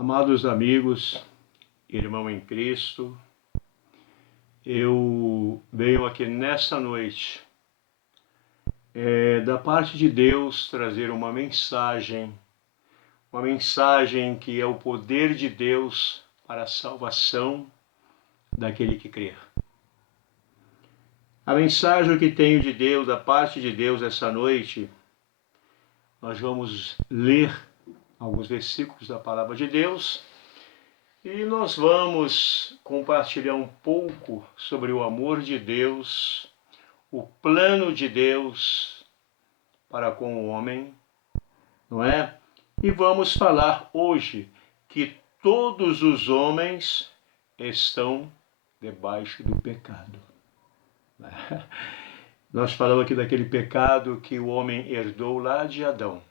Amados amigos, irmão em Cristo, eu venho aqui nesta noite, da parte de Deus, trazer uma mensagem que é o poder de Deus para a salvação daquele que crer. A mensagem que tenho de Deus, da parte de Deus essa noite, nós vamos ler alguns versículos da palavra de Deus e nós vamos compartilhar um pouco sobre o amor de Deus, o plano de Deus para com o homem, não é? E vamos falar hoje que todos os homens estão debaixo do pecado. Nós falamos aqui daquele pecado que o homem herdou lá de Adão,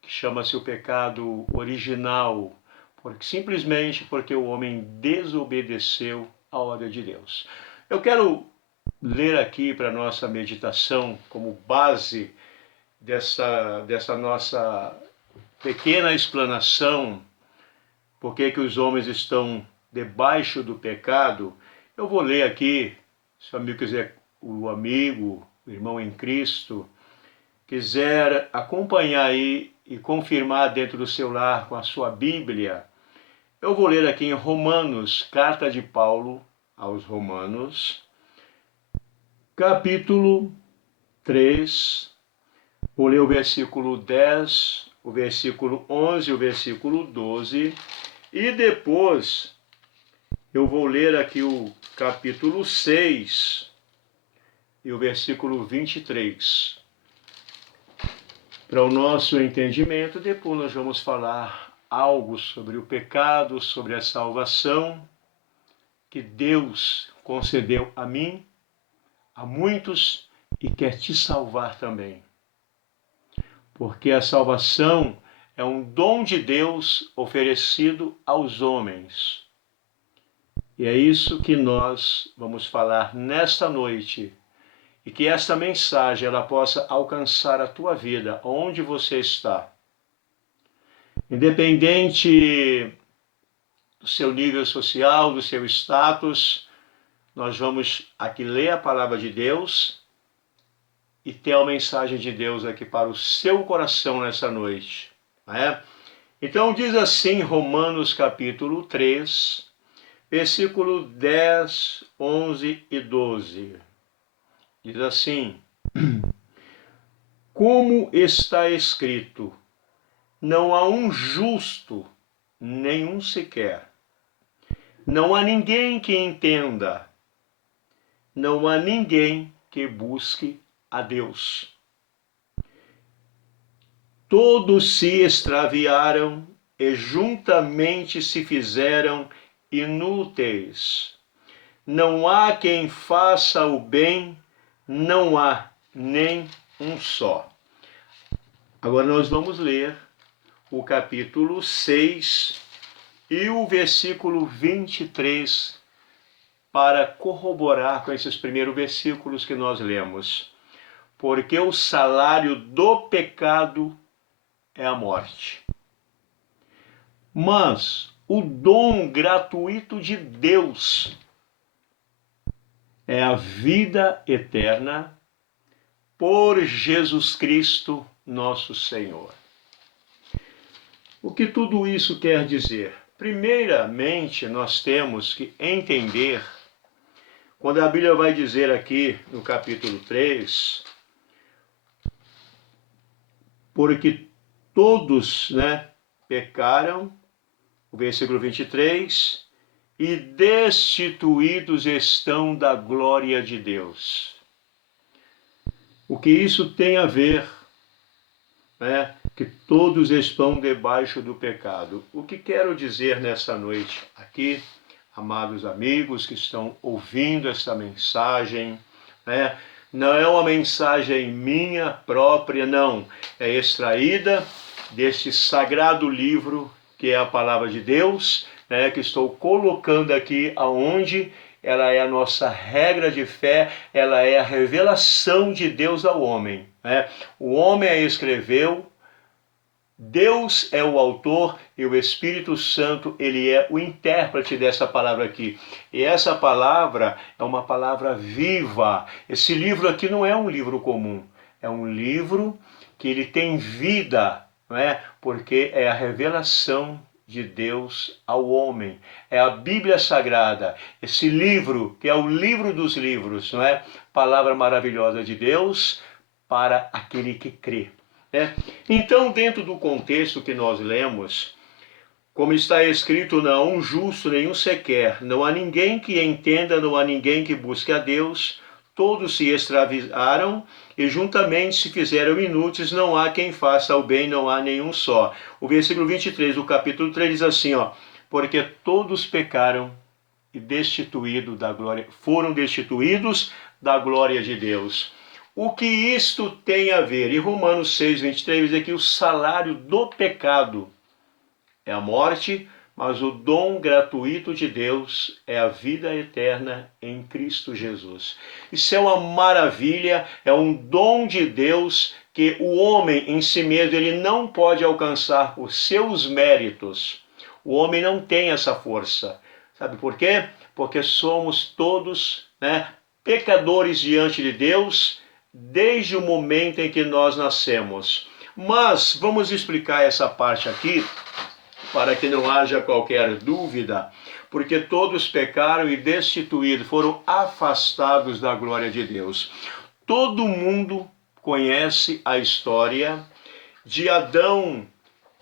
que chama-se o pecado original, simplesmente porque o homem desobedeceu a ordem de Deus. Eu quero ler aqui para nossa meditação, como base dessa nossa pequena explanação, por que os homens estão debaixo do pecado. Eu vou ler aqui, se o amigo quiser, o irmão em Cristo, quiser acompanhar aí e confirmar dentro do seu lar com a sua Bíblia, eu vou ler aqui em Romanos, carta de Paulo aos Romanos, capítulo 3, vou ler o versículo 10, o versículo 11, o versículo 12, e depois eu vou ler aqui o capítulo 6 e o versículo 23. Para o nosso entendimento, depois nós vamos falar algo sobre o pecado, sobre a salvação que Deus concedeu a mim, a muitos, e quer te salvar também. Porque a salvação é um dom de Deus oferecido aos homens. E é isso que nós vamos falar nesta noite. E que esta mensagem ela possa alcançar a tua vida, onde você está. Independente do seu nível social, do seu status, nós vamos aqui ler a palavra de Deus e ter a mensagem de Deus aqui para o seu coração nessa noite. Né? Então diz assim Romanos capítulo 3, versículo 10, 11 e 12. Diz assim: como está escrito, não há um justo, nenhum sequer. Não há ninguém que entenda. Não há ninguém que busque a Deus. Todos se extraviaram e juntamente se fizeram inúteis. Não há quem faça o bem, não há nem um só. Agora nós vamos ler o capítulo 6 e o versículo 23 para corroborar com esses primeiros versículos que nós lemos. Porque o salário do pecado é a morte. Mas o dom gratuito de Deus é a vida eterna por Jesus Cristo, nosso Senhor. O que tudo isso quer dizer? Primeiramente, nós temos que entender, quando a Bíblia vai dizer aqui no capítulo 3, porque todos, pecaram, o versículo 23, e destituídos estão da glória de Deus. O que isso tem a ver, que todos estão debaixo do pecado. O que quero dizer nessa noite aqui, amados amigos que estão ouvindo essa mensagem, não é uma mensagem minha própria, não. É extraída deste sagrado livro que é a palavra de Deus, que estou colocando aqui aonde ela é a nossa regra de fé, ela é a revelação de Deus ao homem. O homem a escreveu, Deus é o autor e o Espírito Santo, ele é o intérprete dessa palavra aqui. E essa palavra é uma palavra viva. Esse livro aqui não é um livro comum, é um livro que ele tem vida, não é? Porque é a revelação de Deus ao homem. É a Bíblia Sagrada, esse livro que é o livro dos livros, não é? Palavra maravilhosa de Deus para aquele que crê. Então, dentro do contexto que nós lemos, como está escrito, não há um justo nenhum sequer, não há ninguém que entenda, não há ninguém que busque a Deus, todos se extraviaram e juntamente se fizeram inúteis, não há quem faça o bem, não há nenhum só. O versículo 23 do capítulo 3 diz assim, porque todos pecaram e foram destituídos da glória de Deus. O que isto tem a ver? Em Romanos 6, 23, diz que o salário do pecado é a morte, mas o dom gratuito de Deus é a vida eterna em Cristo Jesus. Isso é uma maravilha, é um dom de Deus que o homem em si mesmo ele não pode alcançar por seus méritos. O homem não tem essa força. Sabe por quê? Porque somos todos, pecadores diante de Deus, desde o momento em que nós nascemos. Mas vamos explicar essa parte aqui, para que não haja qualquer dúvida, porque todos pecaram e destituídos, foram afastados da glória de Deus. Todo mundo conhece a história de Adão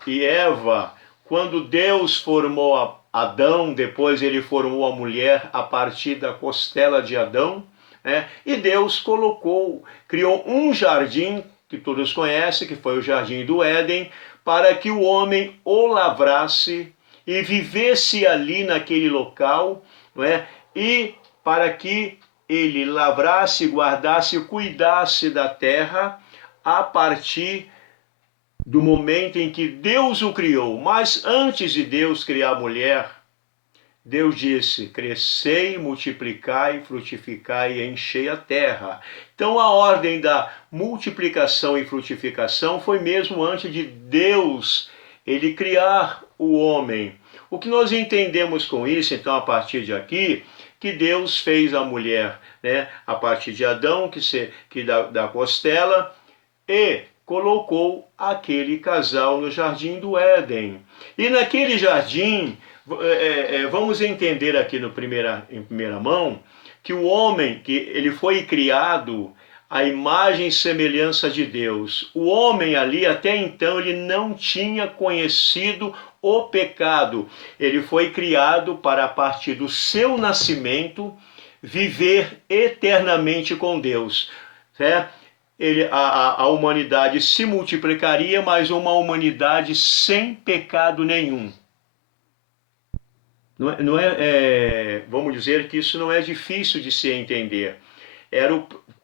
e Eva, quando Deus formou Adão, depois ele formou a mulher a partir da costela de Adão, e Deus criou um jardim, que todos conhecem, que foi o Jardim do Éden, para que o homem o lavrasse e vivesse ali naquele local, e para que ele lavrasse, guardasse e cuidasse da terra a partir do momento em que Deus o criou. Mas antes de Deus criar a mulher, Deus disse, crescei, multiplicai, frutificai e enchei a terra. Então a ordem da multiplicação e frutificação foi mesmo antes de Deus ele criar o homem. O que nós entendemos com isso, então, a partir de aqui, que Deus fez a mulher, a partir de Adão, da costela, e colocou aquele casal no Jardim do Éden. E naquele jardim, vamos entender aqui em primeira mão, que o homem, que ele foi criado à imagem e semelhança de Deus. O homem ali, até então, ele não tinha conhecido o pecado. Ele foi criado para, a partir do seu nascimento, viver eternamente com Deus. A humanidade se multiplicaria, mas uma humanidade sem pecado nenhum. Vamos dizer que isso não é difícil de se entender.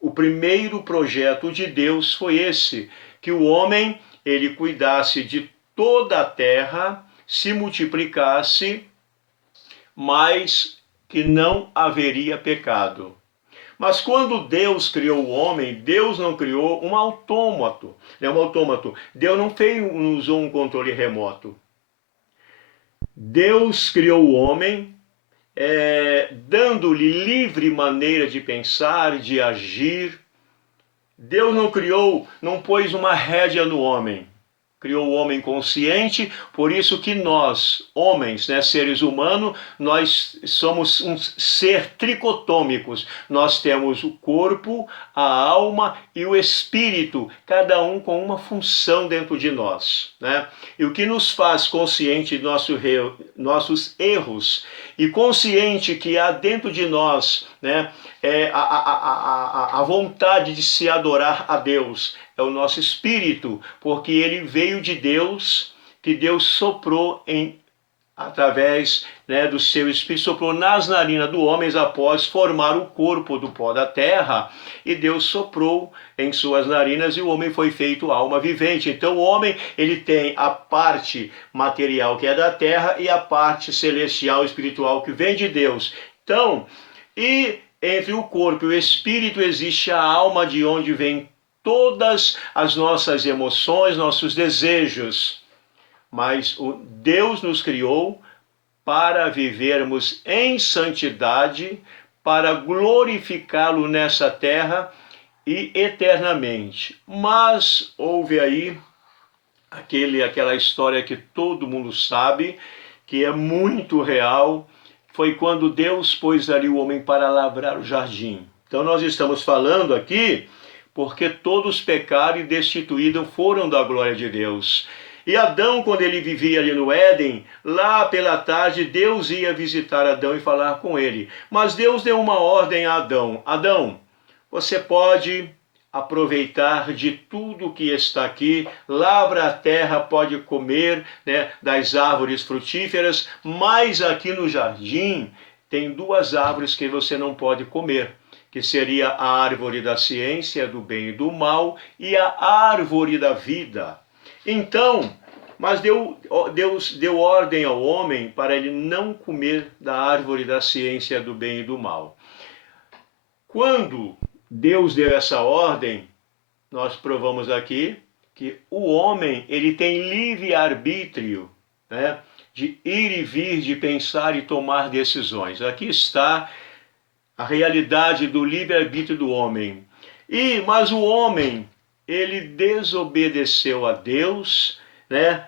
O primeiro projeto de Deus foi esse, que o homem ele cuidasse de toda a terra, se multiplicasse, mas que não haveria pecado. Mas quando Deus criou o homem, Deus não criou um autômato. Deus não usou um controle remoto. Deus criou o homem, dando-lhe livre maneira de pensar, de agir. Deus não pôs uma rédea no homem. Criou o homem consciente, por isso que nós, homens, seres humanos, nós somos um ser tricotômicos. Nós temos o corpo, a alma e o espírito, cada um com uma função dentro de nós. E o que nos faz consciente de nossos erros e consciente que há dentro de nós a vontade de se adorar a Deus, é o nosso espírito, porque ele veio de Deus, que Deus soprou através do seu espírito, soprou nas narinas do homem após formar o corpo do pó da terra, e Deus soprou em suas narinas e o homem foi feito alma vivente. Então o homem ele tem a parte material que é da terra e a parte celestial, espiritual que vem de Deus. Então, e entre o corpo e o espírito existe a alma, de onde vem todas as nossas emoções, nossos desejos. Mas Deus nos criou para vivermos em santidade, para glorificá-lo nessa terra e eternamente. Mas houve aí aquela história que todo mundo sabe, que é muito real, foi quando Deus pôs ali o homem para lavrar o jardim. Então nós estamos falando aqui porque todos pecaram e destituídos foram da glória de Deus. E Adão, quando ele vivia ali no Éden, lá pela tarde, Deus ia visitar Adão e falar com ele. Mas Deus deu uma ordem a Adão: Adão, você pode aproveitar de tudo que está aqui, lavra a terra, pode comer, né, das árvores frutíferas, mas aqui no jardim tem duas árvores que você não pode comer, que seria a árvore da ciência do bem e do mal e a árvore da vida. Então, mas Deus deu ordem ao homem para ele não comer da árvore da ciência do bem e do mal. Quando Deus deu essa ordem, nós provamos aqui que o homem ele tem livre-arbítrio, né, de ir e vir, de pensar e tomar decisões. Aqui está a realidade do livre-arbítrio do homem. Mas o homem, ele desobedeceu a Deus, né,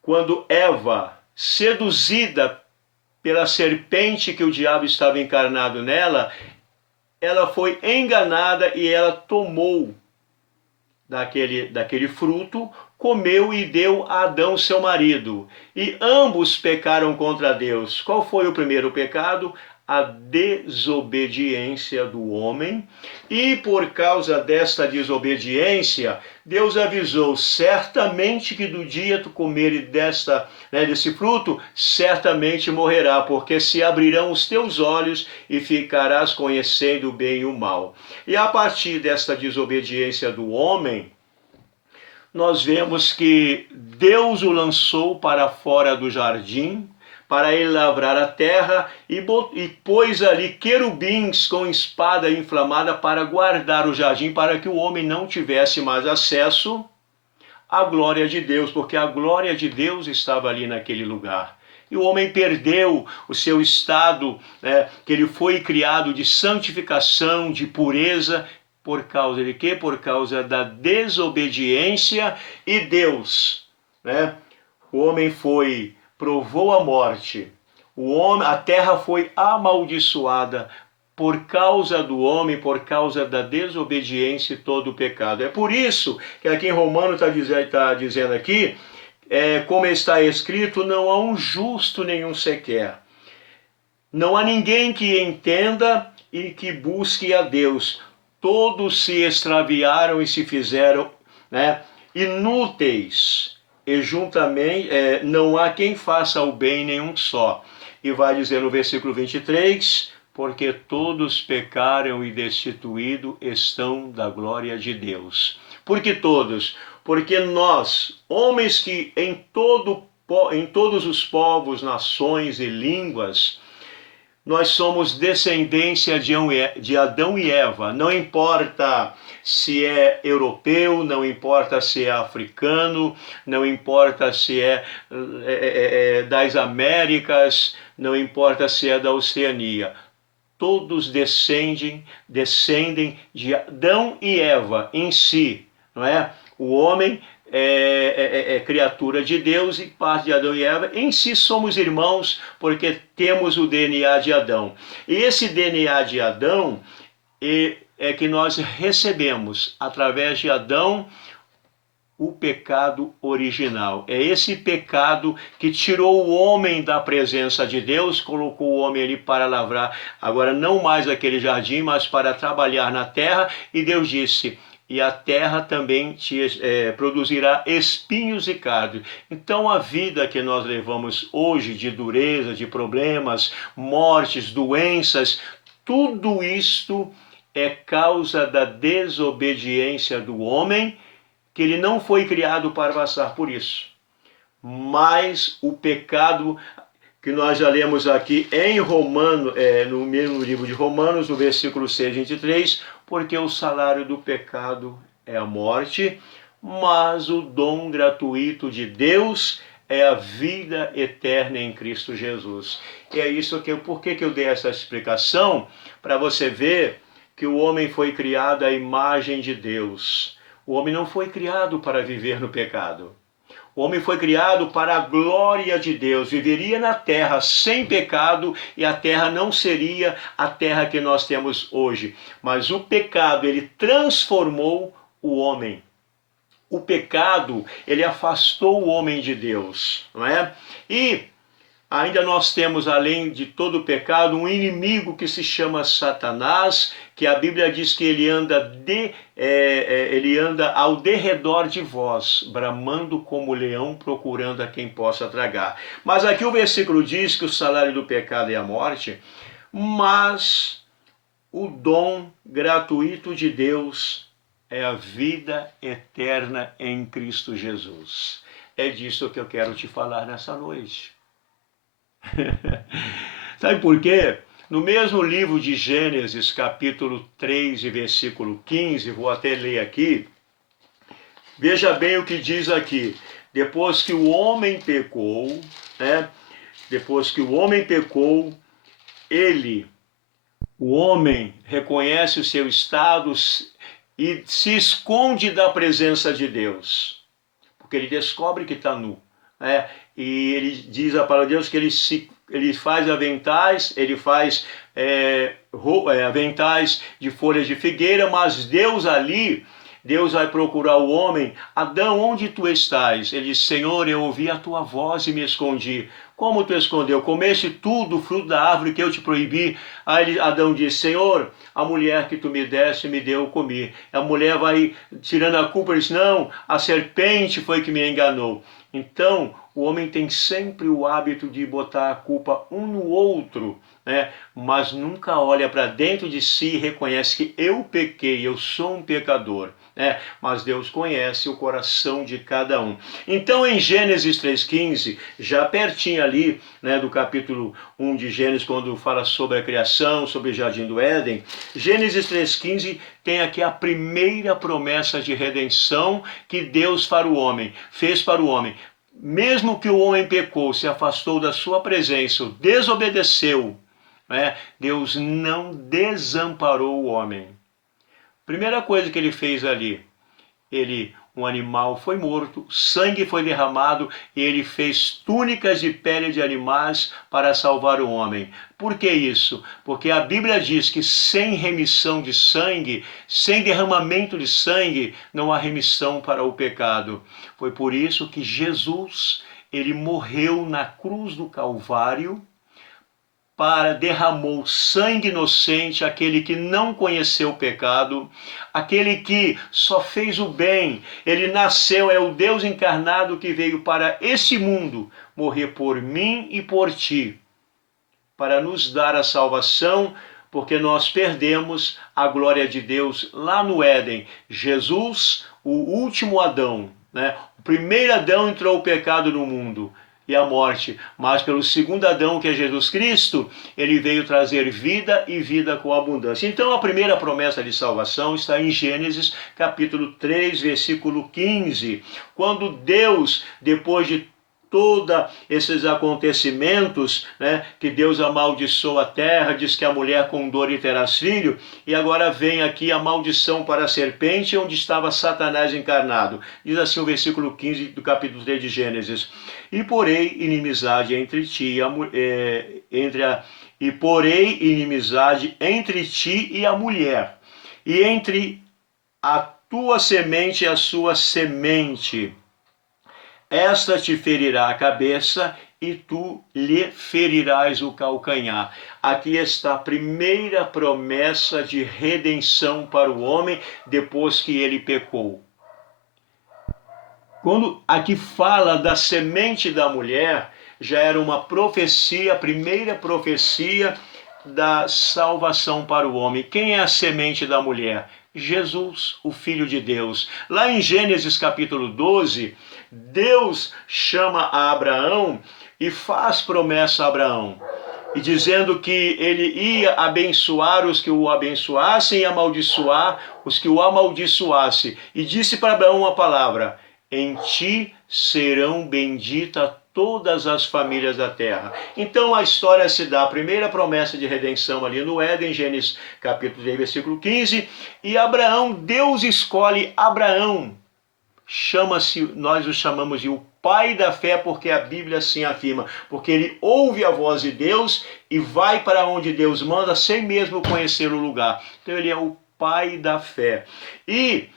quando Eva, seduzida pela serpente que o diabo estava encarnado nela, ela foi enganada e ela tomou daquele fruto, comeu e deu a Adão, seu marido. E ambos pecaram contra Deus. Qual foi o primeiro pecado? A desobediência do homem. E por causa desta desobediência, Deus avisou: certamente que do dia tu comeres desse fruto, certamente morrerá, porque se abrirão os teus olhos e ficarás conhecendo o bem e o mal. E a partir desta desobediência do homem, nós vemos que Deus o lançou para fora do jardim, para ele lavrar a terra, e pôs ali querubins com espada inflamada para guardar o jardim, para que o homem não tivesse mais acesso à glória de Deus, porque a glória de Deus estava ali naquele lugar. E o homem perdeu o seu estado, né, que ele foi criado de santificação, de pureza. Por causa de quê? Por causa da desobediência. E Deus, né? O homem provou a morte. A terra foi amaldiçoada por causa do homem, por causa da desobediência e todo o pecado. É por isso que aqui em Romanos está dizendo aqui, como está escrito, não há um justo nenhum sequer. Não há ninguém que entenda e que busque a Deus. Todos se extraviaram e se fizeram, né, inúteis. E juntamente não há quem faça o bem nenhum só. E vai dizer no versículo 23, porque todos pecaram e destituídos estão da glória de Deus. Por que todos? Porque nós, homens que em todos os povos, nações e línguas, nós somos descendência de Adão e Eva. Não importa se é europeu, não importa se é africano, não importa se é das Américas, não importa se é da Oceania. Todos descendem de Adão e Eva em si, não é? O homem é criatura de Deus e parte de Adão e Eva. Em si somos irmãos porque temos o DNA de Adão. E esse DNA de Adão é que nós recebemos através de Adão o pecado original. É esse pecado que tirou o homem da presença de Deus, colocou o homem ali para lavrar, agora não mais aquele jardim, mas para trabalhar na terra. E Deus disse: e a terra também produzirá espinhos e cardos. Então a vida que nós levamos hoje de dureza, de problemas, mortes, doenças, tudo isto é causa da desobediência do homem, que ele não foi criado para passar por isso. Mas o pecado que nós já lemos aqui em Romanos, no mesmo livro de Romanos, no versículo 6, 23, porque o salário do pecado é a morte, mas o dom gratuito de Deus é a vida eterna em Cristo Jesus. E é isso por que eu dei essa explicação? Para você ver que o homem foi criado à imagem de Deus. O homem não foi criado para viver no pecado. O homem foi criado para a glória de Deus, viveria na terra sem pecado e a terra não seria a terra que nós temos hoje. Mas o pecado, ele transformou o homem. O pecado, ele afastou o homem de Deus, não é? E ainda nós temos, além de todo o pecado, um inimigo que se chama Satanás, que a Bíblia diz que ele anda ao derredor de vós, bramando como leão, procurando a quem possa tragar. Mas aqui o versículo diz que o salário do pecado é a morte, mas o dom gratuito de Deus é a vida eterna em Cristo Jesus. É disso que eu quero te falar nessa noite. Sabe por quê? No mesmo livro de Gênesis, capítulo 3 e versículo 15, vou até ler aqui, veja bem o que diz aqui. Depois que o homem pecou, depois que o homem pecou, o homem reconhece o seu estado e se esconde da presença de Deus, porque ele descobre que está nu. E ele diz a palavra de Deus que ele faz aventais, ele faz aventais de folhas de figueira, mas Deus vai procurar o homem. Adão, onde tu estás? Ele diz, Senhor, eu ouvi a tua voz e me escondi. Como tu escondeu? Comeste tudo, o fruto da árvore que eu te proibi. Aí Adão diz, Senhor, a mulher que tu me deste, me deu, eu comi. A mulher vai tirando a culpa, ele diz, não, a serpente foi que me enganou. Então, o homem tem sempre o hábito de botar a culpa um no outro, mas nunca olha para dentro de si e reconhece que eu pequei, eu sou um pecador. Mas Deus conhece o coração de cada um. Então, em Gênesis 3,15, já pertinho ali, do capítulo 1 de Gênesis, quando fala sobre a criação, sobre o Jardim do Éden, Gênesis 3,15 tem aqui a primeira promessa de redenção que Deus fez para o homem. Mesmo que o homem pecou, se afastou da sua presença, desobedeceu, Deus não desamparou o homem. Primeira coisa que ele fez ali, um animal foi morto, sangue foi derramado e ele fez túnicas de pele de animais para salvar o homem. Por que isso? Porque a Bíblia diz que sem remissão de sangue, sem derramamento de sangue, não há remissão para o pecado. Foi por isso que Jesus, ele morreu na cruz do Calvário, derramou sangue inocente, aquele que não conheceu o pecado, aquele que só fez o bem. Ele nasceu, é o Deus encarnado que veio para esse mundo morrer por mim e por ti, para nos dar a salvação, porque nós perdemos a glória de Deus lá no Éden. Jesus, o último Adão, o primeiro Adão, entrou o pecado no mundo e a morte, mas pelo segundo Adão, que é Jesus Cristo, ele veio trazer vida e vida com abundância. Então a primeira promessa de salvação está em Gênesis capítulo 3, versículo 15, quando Deus, depois de todos esses acontecimentos, que Deus amaldiçoou a terra, diz que a mulher com dor e terás filho, e agora vem aqui a maldição para a serpente, onde estava Satanás encarnado. Diz assim o versículo 15 do capítulo 3 de Gênesis, e porei inimizade entre ti e a mulher, e entre a tua semente e a sua semente. Esta te ferirá a cabeça e tu lhe ferirás o calcanhar. Aqui está a primeira promessa de redenção para o homem depois que ele pecou. Quando aqui fala da semente da mulher, já era uma profecia, a primeira profecia da salvação para o homem. Quem é a semente da mulher? Jesus, o Filho de Deus. Lá em Gênesis capítulo 12, Deus chama a Abraão e faz promessa a Abraão. e dizendo que ele ia abençoar os que o abençoassem e amaldiçoar os que o amaldiçoassem. E disse para Abraão uma palavra: em ti serão benditas todas as famílias da terra. Então a história se dá, a primeira promessa de redenção ali no Éden, Gênesis capítulo 3, versículo 15, e Abraão, Deus escolhe Abraão, nós o chamamos de o pai da fé, porque a Bíblia assim afirma, porque ele ouve a voz de Deus e vai para onde Deus manda sem mesmo conhecer o lugar. Então ele é o pai da fé. E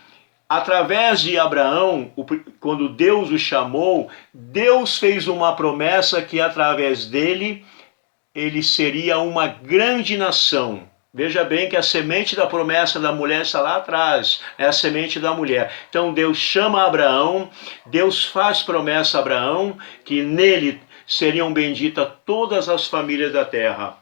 através de Abraão, quando Deus o chamou, Deus fez uma promessa que através dele, ele seria uma grande nação. Veja bem que a semente da promessa da mulher está lá atrás, é a semente da mulher. Então Deus chama Abraão, Deus faz promessa a Abraão, que nele seriam benditas todas as famílias da terra.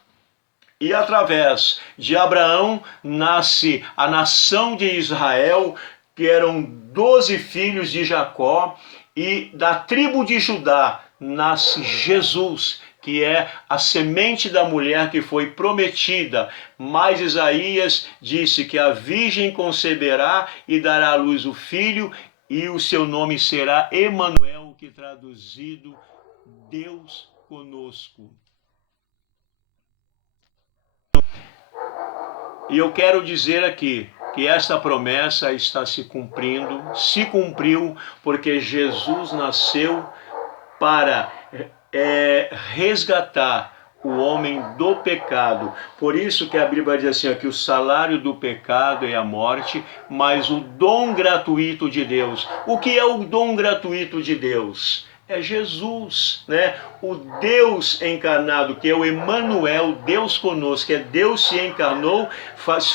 E através de Abraão nasce a nação de Israel, que eram 12 filhos de Jacó, e da tribo de Judá nasce Jesus, que é a semente da mulher que foi prometida. Mas Isaías disse que a virgem conceberá e dará à luz o filho, e o seu nome será Emanuel, que traduzido Deus conosco. E eu quero dizer aqui que esta promessa está se cumpriu, porque Jesus nasceu para resgatar o homem do pecado. Por isso que a Bíblia diz assim, que o salário do pecado é a morte, mas o dom gratuito de Deus. O que é o dom gratuito de Deus? É Jesus, né? O Deus encarnado, que é o Emanuel, Deus conosco, que é Deus se encarnou,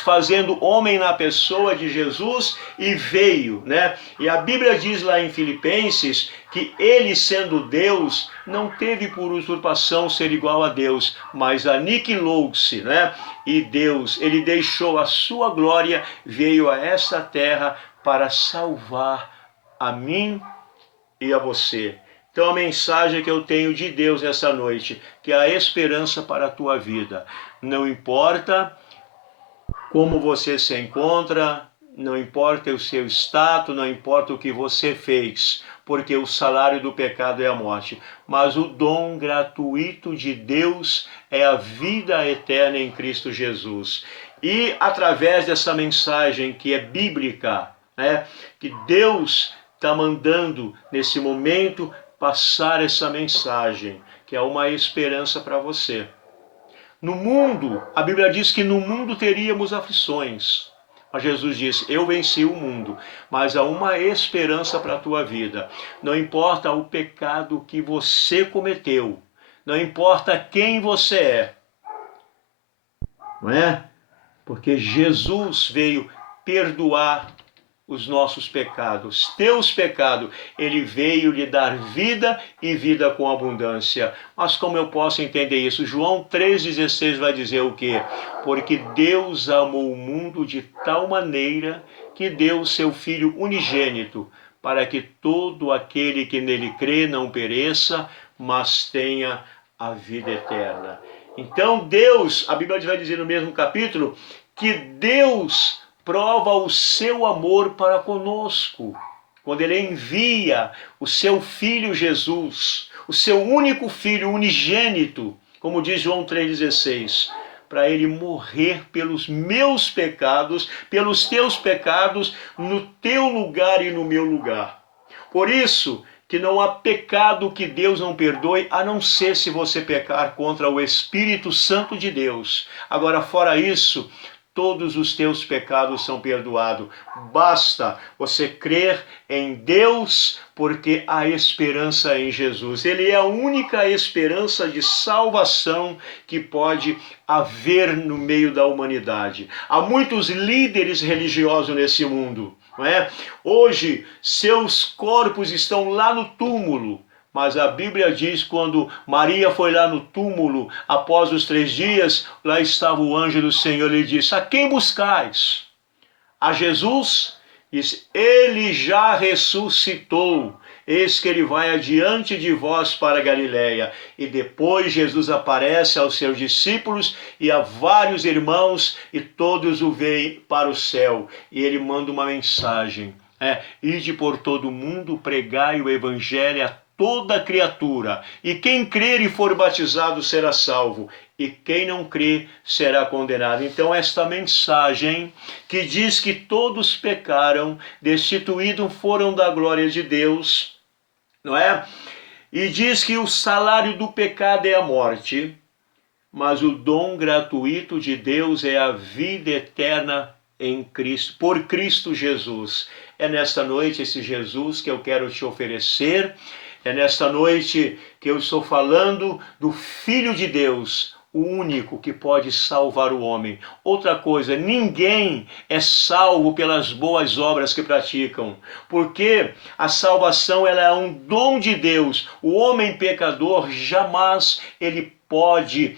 fazendo homem na pessoa de Jesus e veio, né? E a Bíblia diz lá em Filipenses que ele, sendo Deus, não teve por usurpação ser igual a Deus, mas aniquilou-se, né? E Deus, ele deixou a sua glória, veio a esta terra para salvar a mim e a você. Então a mensagem que eu tenho de Deus nessa noite, que é a esperança para a tua vida. Não importa como você se encontra, não importa o seu status, não importa o que você fez, porque o salário do pecado é a morte. Mas o dom gratuito de Deus é a vida eterna em Cristo Jesus. E através dessa mensagem que é bíblica, né, que Deus está mandando nesse momento passar essa mensagem, que é uma esperança para você. No mundo, a Bíblia diz que no mundo teríamos aflições. Mas Jesus disse, eu venci o mundo, mas há uma esperança para a tua vida. Não importa o pecado que você cometeu, não importa quem você é, não é? Porque Jesus veio perdoar os nossos pecados, teus pecados. Ele veio lhe dar vida e vida com abundância. Mas como eu posso entender isso? João 3,16 vai dizer o quê? Porque Deus amou o mundo de tal maneira que deu o seu Filho unigênito, para que todo aquele que nele crê não pereça, mas tenha a vida eterna. Então Deus, a Bíblia vai dizer no mesmo capítulo, que Deus prova o seu amor para conosco, quando ele envia o seu Filho Jesus, o seu único Filho unigênito, como diz João 3,16, para ele morrer pelos meus pecados, pelos teus pecados, no teu lugar e no meu lugar. Por isso que não há pecado que Deus não perdoe, a não ser se você pecar contra o Espírito Santo de Deus. Agora, fora isso, todos os teus pecados são perdoados. Basta você crer em Deus, porque há esperança em Jesus. Ele é a única esperança de salvação que pode haver no meio da humanidade. Há muitos líderes religiosos nesse mundo, não é? Hoje, seus corpos estão lá no túmulo. Mas a Bíblia diz, quando Maria foi lá no túmulo, após os 3 dias, lá estava o anjo do Senhor e disse, a quem buscais? A Jesus? Disse, ele já ressuscitou, eis que ele vai adiante de vós para Galiléia. E depois Jesus aparece aos seus discípulos e a vários irmãos, e todos o veem para o céu. E ele manda uma mensagem: ide por todo o mundo, pregai o evangelho a toda criatura, e quem crer e for batizado será salvo, e quem não crê será condenado. Então esta mensagem que diz que todos pecaram, destituídos foram da glória de Deus, não é? E diz que o salário do pecado é a morte, mas o dom gratuito de Deus é a vida eterna em Cristo, por Cristo Jesus. É nesta noite esse Jesus que eu quero te oferecer. É nesta noite que eu estou falando do Filho de Deus, o único que pode salvar o homem. Outra coisa, ninguém é salvo pelas boas obras que praticam, porque a salvação ela é um dom de Deus. O homem pecador jamais ele pode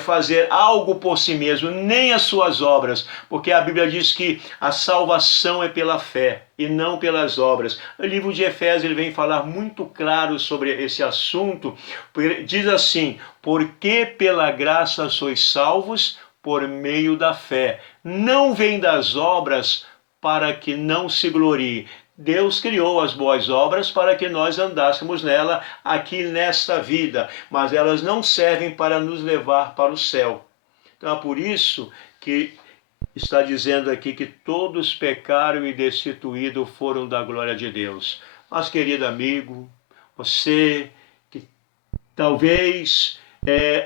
fazer algo por si mesmo, nem as suas obras, porque a Bíblia diz que a salvação é pela fé e não pelas obras. O livro de Efésios ele vem falar muito claro sobre esse assunto. Diz assim: porque pela graça sois salvos por meio da fé, não vem das obras, para que não se glorie. Deus criou as boas obras para que nós andássemos nela aqui nesta vida, mas elas não servem para nos levar para o céu. Então é por isso que está dizendo aqui que todos pecaram e destituídos foram da glória de Deus. Mas, querido amigo, você que talvez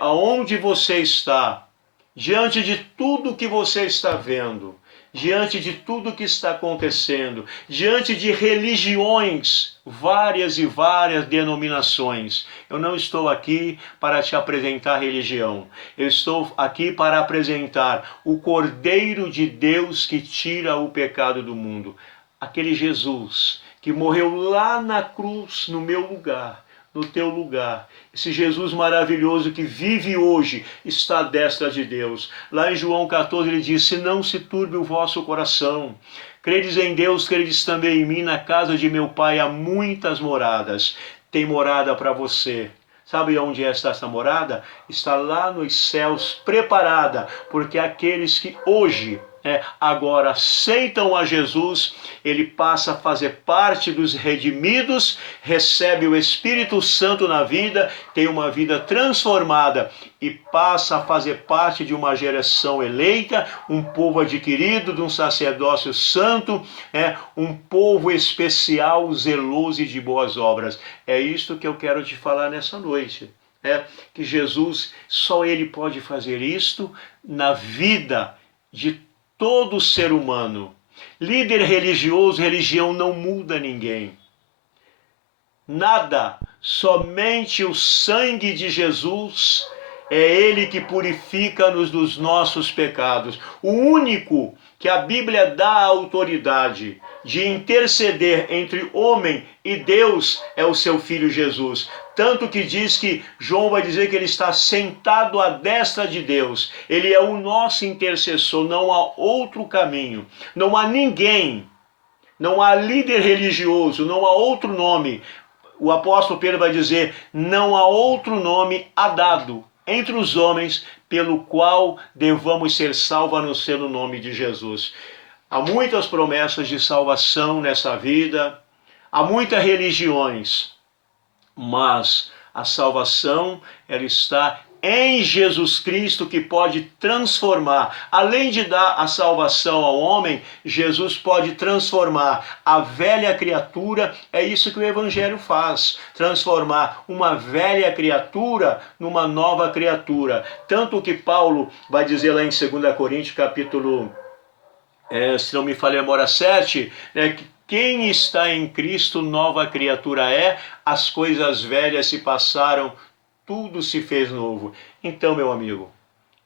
aonde você está, diante de tudo que você está vendo, diante de tudo que está acontecendo, diante de religiões, várias e várias denominações. Eu não estou aqui para te apresentar religião. Eu estou aqui para apresentar o Cordeiro de Deus que tira o pecado do mundo. Aquele Jesus que morreu lá na cruz, no meu lugar, no teu lugar. Esse Jesus maravilhoso que vive hoje está à destra de Deus. Lá em João 14 ele diz: se não se turbe o vosso coração, credes em Deus, credes também em mim. Na casa de meu Pai há muitas moradas. Tem morada para você. Sabe onde está essa morada? Está lá nos céus, preparada, porque aqueles que hoje agora aceitam a Jesus, ele passa a fazer parte dos redimidos, recebe o Espírito Santo na vida, tem uma vida transformada e passa a fazer parte de uma geração eleita, um povo adquirido, de um sacerdócio santo, um povo especial, zeloso e de boas obras. É isto que eu quero te falar nessa noite. Que Jesus, só ele pode fazer isto na vida de todo ser humano. Líder religioso, religião não muda ninguém. Nada, somente o sangue de Jesus é ele que purifica-nos dos nossos pecados. O único que a Bíblia dá a autoridade de interceder entre homem e Deus é o seu Filho Jesus. Tanto que diz que João vai dizer que ele está sentado à destra de Deus. Ele é o nosso intercessor, não há outro caminho. Não há ninguém, não há líder religioso, não há outro nome. O apóstolo Pedro vai dizer: não há outro nome dado entre os homens pelo qual devamos ser salvos, a não ser no nome de Jesus. Há muitas promessas de salvação nessa vida, há muitas religiões, mas a salvação ela está em Jesus Cristo, que pode transformar. Além de dar a salvação ao homem, Jesus pode transformar a velha criatura. É isso que o Evangelho faz, transformar uma velha criatura numa nova criatura. Tanto que Paulo vai dizer lá em 2 Coríntios capítulo, se não me falha a memória, 7, que quem está em Cristo, nova criatura é, as coisas velhas se passaram, tudo se fez novo. Então, meu amigo,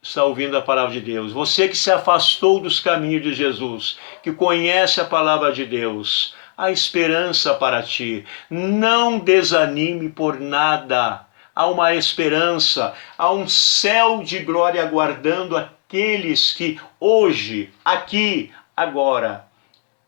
está ouvindo a palavra de Deus, você que se afastou dos caminhos de Jesus, que conhece a palavra de Deus, há esperança para ti. Não desanime por nada. Há uma esperança, há um céu de glória aguardando aqueles que hoje, aqui, agora,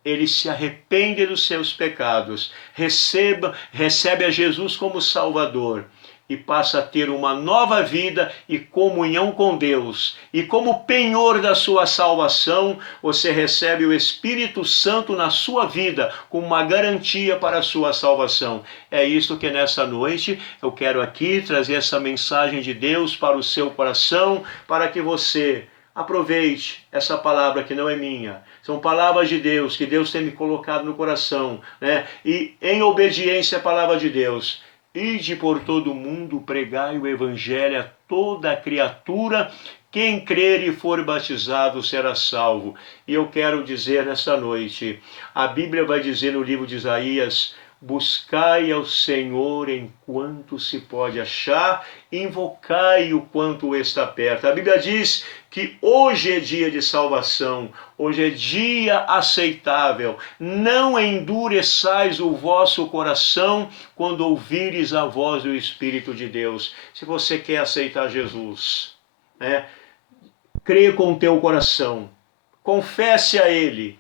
ele se arrepende dos seus pecados, recebe a Jesus como Salvador e passa a ter uma nova vida e comunhão com Deus. E como penhor da sua salvação, você recebe o Espírito Santo na sua vida, como uma garantia para a sua salvação. É isso que nessa noite eu quero aqui trazer essa mensagem de Deus para o seu coração, para que você aproveite essa palavra que não é minha. São palavras de Deus, que Deus tem me colocado no coração, né? E em obediência à palavra de Deus, ide por todo o mundo, pregai o evangelho a toda criatura, quem crer e for batizado será salvo. E eu quero dizer nessa noite, a Bíblia vai dizer no livro de Isaías: buscai ao Senhor enquanto se pode achar, invocai-o quanto está perto. A Bíblia diz que hoje é dia de salvação, hoje é dia aceitável. Não endureçais o vosso coração quando ouvires a voz do Espírito de Deus. Se você quer aceitar Jesus, né? Crê com o teu coração, confesse a Ele.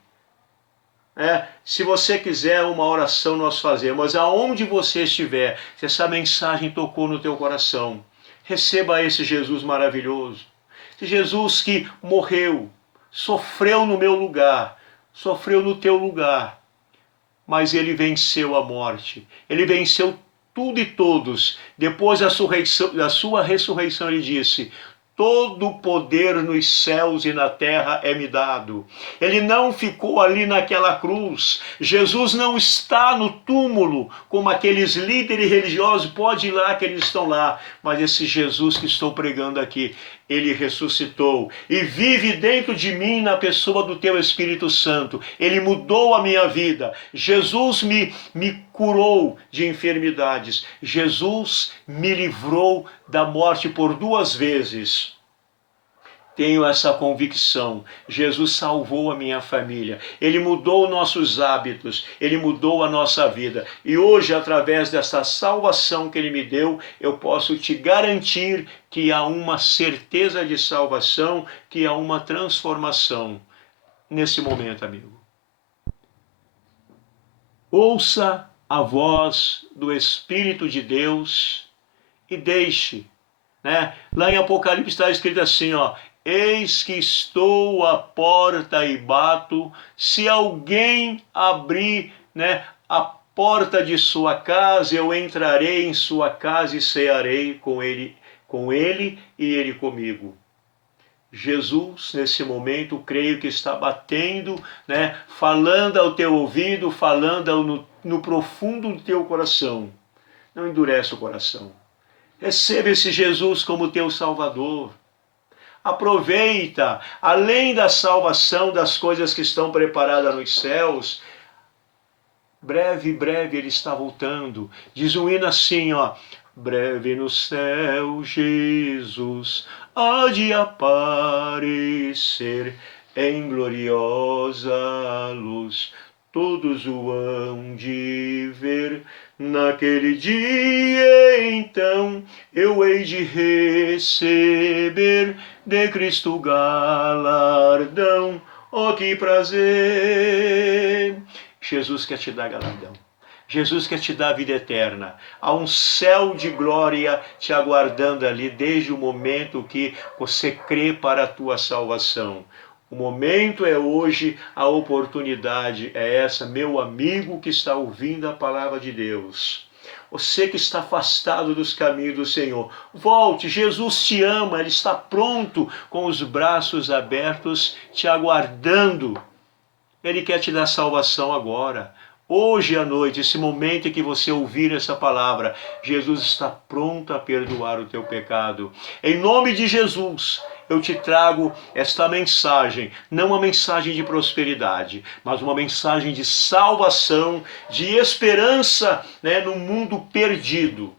Se você quiser uma oração, nós fazemos. Aonde você estiver, se essa mensagem tocou no teu coração, receba esse Jesus maravilhoso. Esse Jesus que morreu, sofreu no meu lugar, sofreu no teu lugar, mas ele venceu a morte. Ele venceu tudo e todos. Depois da sua ressurreição, ele disse: todo o poder nos céus e na terra é me dado. Ele não ficou ali naquela cruz. Jesus não está no túmulo como aqueles líderes religiosos. Pode ir lá que eles estão lá. Mas esse Jesus que estou pregando aqui, ele ressuscitou e vive dentro de mim na pessoa do teu Espírito Santo. Ele mudou a minha vida. Jesus me curou de enfermidades. Jesus me livrou da morte por 2 vezes. Tenho essa convicção. Jesus salvou a minha família. Ele mudou nossos hábitos. Ele mudou a nossa vida. E hoje, através dessa salvação que Ele me deu, eu posso te garantir que há uma certeza de salvação, que há uma transformação nesse momento, amigo. Ouça a voz do Espírito de Deus e deixe, né? Lá em Apocalipse está escrito assim, ó: eis que estou à porta e bato, se alguém abrir, né, a porta de sua casa, eu entrarei em sua casa e cearei com ele e ele comigo. Jesus, nesse momento, creio que está batendo, né, falando ao teu ouvido, falando no profundo do teu coração. Não endurece o coração. Receba esse Jesus como teu Salvador. Aproveita, além da salvação, das coisas que estão preparadas nos céus. Breve, breve Ele está voltando. Diz um hino assim, ó: breve no céu Jesus há de aparecer em gloriosa luz. Todos o hão de ver. Naquele dia, então, eu hei de receber de Cristo galardão. Oh, que prazer! Jesus quer te dar galardão. Jesus quer te dar a vida eterna. Há um céu de glória te aguardando ali desde o momento que você crê para a tua salvação. O momento é hoje, a oportunidade é essa, meu amigo que está ouvindo a palavra de Deus. Você que está afastado dos caminhos do Senhor, volte, Jesus te ama, Ele está pronto com os braços abertos, te aguardando. Ele quer te dar salvação agora. Hoje à noite, esse momento em que você ouvir essa palavra, Jesus está pronto a perdoar o teu pecado. Em nome de Jesus, eu te trago esta mensagem, não uma mensagem de prosperidade, mas uma mensagem de salvação, de esperança, né, no mundo perdido,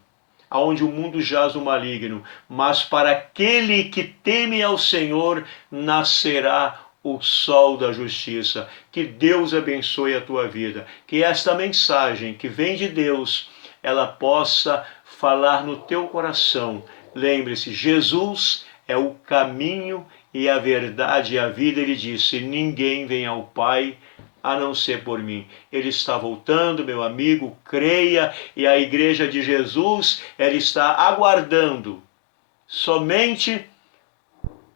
aonde o mundo jaz o maligno. Mas para aquele que teme ao Senhor, nascerá o sol da justiça. Que Deus abençoe a tua vida. Que esta mensagem que vem de Deus, ela possa falar no teu coração. Lembre-se, Jesus é o caminho e a verdade e a vida. Ele disse: ninguém vem ao Pai a não ser por mim. Ele está voltando, meu amigo, creia, e a igreja de Jesus, ela está aguardando somente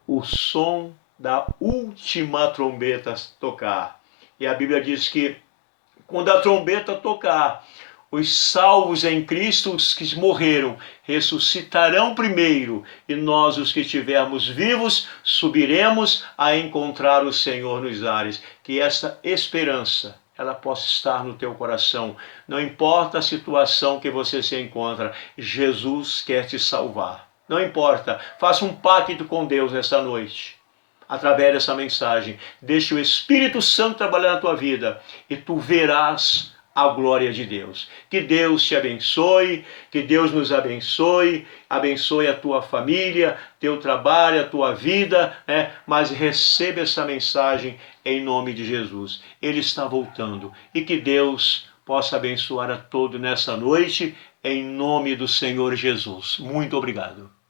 o som da última trombeta tocar. E a Bíblia diz que quando a trombeta tocar, os salvos em Cristo, os que morreram, ressuscitarão primeiro, e nós, os que estivermos vivos, subiremos a encontrar o Senhor nos ares. Que essa esperança, ela possa estar no teu coração. Não importa a situação que você se encontra, Jesus quer te salvar. Não importa, faça um pacto com Deus nessa noite. Através dessa mensagem, deixe o Espírito Santo trabalhar na tua vida e tu verás a glória de Deus. Que Deus te abençoe, que Deus nos abençoe, abençoe a tua família, teu trabalho, a tua vida, mas receba essa mensagem em nome de Jesus. Ele está voltando e que Deus possa abençoar a todos nessa noite em nome do Senhor Jesus. Muito obrigado.